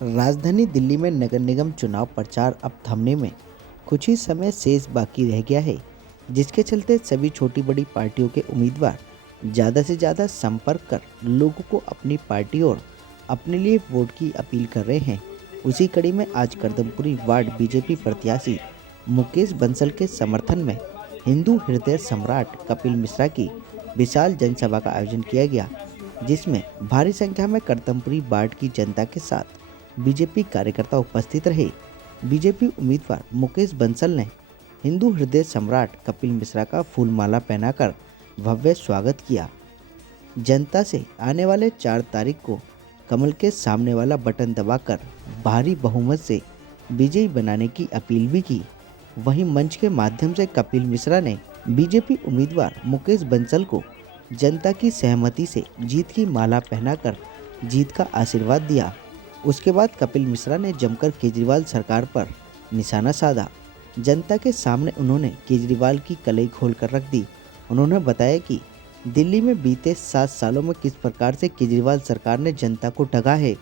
राजधानी दिल्ली में नगर निगम चुनाव प्रचार अब थमने में कुछ ही समय शेष बाकी रह गया है, जिसके चलते सभी छोटी बड़ी पार्टियों के उम्मीदवार ज़्यादा से ज़्यादा संपर्क कर लोगों को अपनी पार्टी और अपने लिए वोट की अपील कर रहे हैं। उसी कड़ी में आज करदमपुरी वार्ड बीजेपी प्रत्याशी मुकेश बंसल के समर्थन में हिंदू हृदय सम्राट कपिल मिश्रा की विशाल जनसभा का आयोजन किया गया, जिसमें भारी संख्या में करदमपुरी वार्ड की जनता के साथ बीजेपी कार्यकर्ता उपस्थित रहे। बीजेपी उम्मीदवार मुकेश बंसल ने हिंदू हृदय सम्राट कपिल मिश्रा का फूलमाला पहनाकर भव्य स्वागत किया। जनता से आने वाले 4 तारीख को कमल के सामने वाला बटन दबाकर भारी बहुमत से विजयी बनाने की अपील भी की। वहीं मंच के माध्यम से कपिल मिश्रा ने बीजेपी उम्मीदवार मुकेश बंसल को जनता की सहमति से जीत की माला पहनाकर जीत का आशीर्वाद दिया। उसके बाद कपिल मिश्रा ने जमकर केजरीवाल सरकार पर निशाना साधा। जनता के सामने उन्होंने केजरीवाल की कलई खोलकर रख दी। उन्होंने बताया कि दिल्ली में बीते 7 सालों में किस प्रकार से केजरीवाल सरकार ने जनता को ठगा है।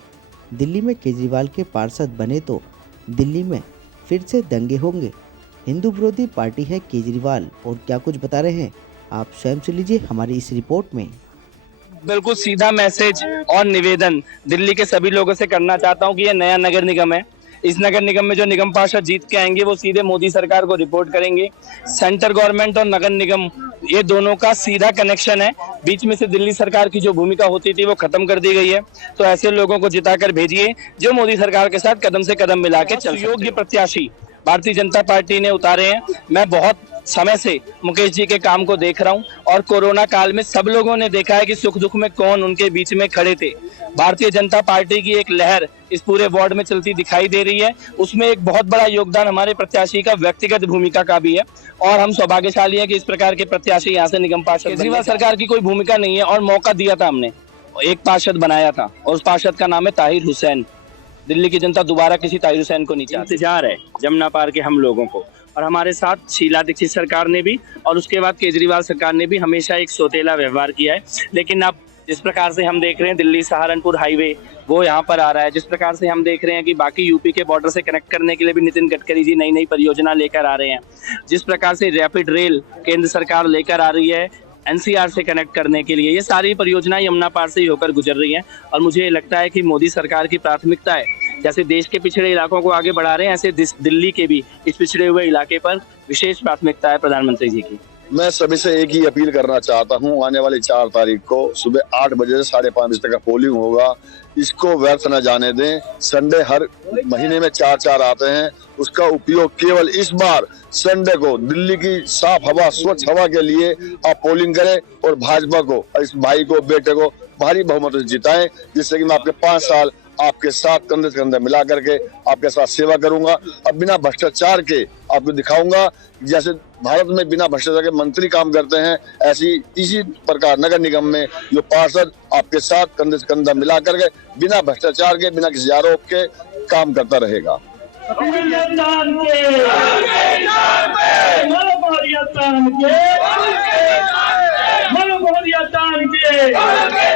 दिल्ली में केजरीवाल के पार्षद बने तो दिल्ली में फिर से दंगे होंगे। हिंदू विरोधी पार्टी है केजरीवाल। और क्या कुछ बता रहे हैं आप स्वयं से लीजिए हमारी इस रिपोर्ट में। बिल्कुल सीधा मैसेज और निवेदन दिल्ली के सभी लोगों से करना चाहता हूं कि यह नया नगर निगम है। इस नगर निगम में जो निगम पार्षद जीत के आएंगे वो सीधे मोदी सरकार को रिपोर्ट करेंगे। सेंटर गवर्नमेंट और नगर निगम ये दोनों का सीधा कनेक्शन है। बीच में से दिल्ली सरकार की जो भूमिका होती थी वो खत्म कर दी गई है। तो ऐसे लोगों को जिताकर भेजिए जो मोदी सरकार के साथ कदम से कदम मिला के चल। योग्य प्रत्याशी भारतीय जनता पार्टी ने उतारे हैं। मैं बहुत समय से मुकेश जी के काम को देख रहा हूं और कोरोना काल में सब लोगों ने देखा है कि सुख दुख में कौन उनके बीच में खड़े थे। भारतीय जनता पार्टी की एक लहर इस पूरे वार्ड में चलती दिखाई दे रही है। उसमें एक बहुत बड़ा योगदान हमारे प्रत्याशी का व्यक्तिगत भूमिका का भी है और हम सौभाग्यशाली हैं कि इस प्रकार के प्रत्याशी यहाँ से निगम पार्षद। केजरीवाल सरकार की कोई भूमिका नहीं है और मौका दिया था हमने, एक पार्षद बनाया था और उस पार्षद का नाम है ताहिर हुसैन। दिल्ली की जनता दोबारा किसी ताहिर हुसैन को नहीं चाहती। इंतजार है जमुना पार के हम लोगों को। और हमारे साथ शीला दीक्षित सरकार ने भी और उसके बाद केजरीवाल सरकार ने भी हमेशा एक सौतेला व्यवहार किया है। लेकिन अब जिस प्रकार से हम देख रहे हैं दिल्ली सहारनपुर हाईवे वो यहाँ पर आ रहा है, जिस प्रकार से हम देख रहे हैं कि बाकी यूपी के बॉर्डर से कनेक्ट करने के लिए भी नितिन गडकरी जी नई नई परियोजना लेकर आ रहे हैं, जिस प्रकार से रैपिड रेल केंद्र सरकार लेकर आ रही है एनसीआर से कनेक्ट करने के लिए, ये सारी परियोजनाएं यमुना पार से ही होकर गुजर रही हैं। और मुझे लगता है कि मोदी सरकार की प्राथमिकता है जैसे देश के पिछड़े इलाकों को आगे बढ़ा रहे हैं, ऐसे दिल्ली के भी इस पिछड़े हुए इलाके पर विशेष प्राथमिकता है प्रधानमंत्री जी की। मैं सभी से एक ही अपील करना चाहता हूं, आने वाली 4 तारीख को सुबह 8 बजे से 5:30 बजे तक का पोलिंग होगा। इसको व्यर्थ न जाने दें। संडे हर महीने में 4 आते हैं, उसका उपयोग केवल इस बार संडे को दिल्ली की साफ हवा स्वच्छ हवा के लिए आप पोलिंग करें और भाजपा को, इस भाई को, बेटे को भारी बहुमत से जिताएं, जिससे कि मैं आपके 5 साल आपके साथ कंधे से कंधे मिला करके आपके साथ सेवा करूंगा और बिना भ्रष्टाचार के आपको दिखाऊंगा। जैसे भारत में बिना भ्रष्टाचार के मंत्री काम करते हैं, ऐसी इसी प्रकार नगर निगम में जो पार्षद आपके साथ कंधे से कंधा मिला करके बिना भ्रष्टाचार के, बिना किसी आरोप के काम करता रहेगा। के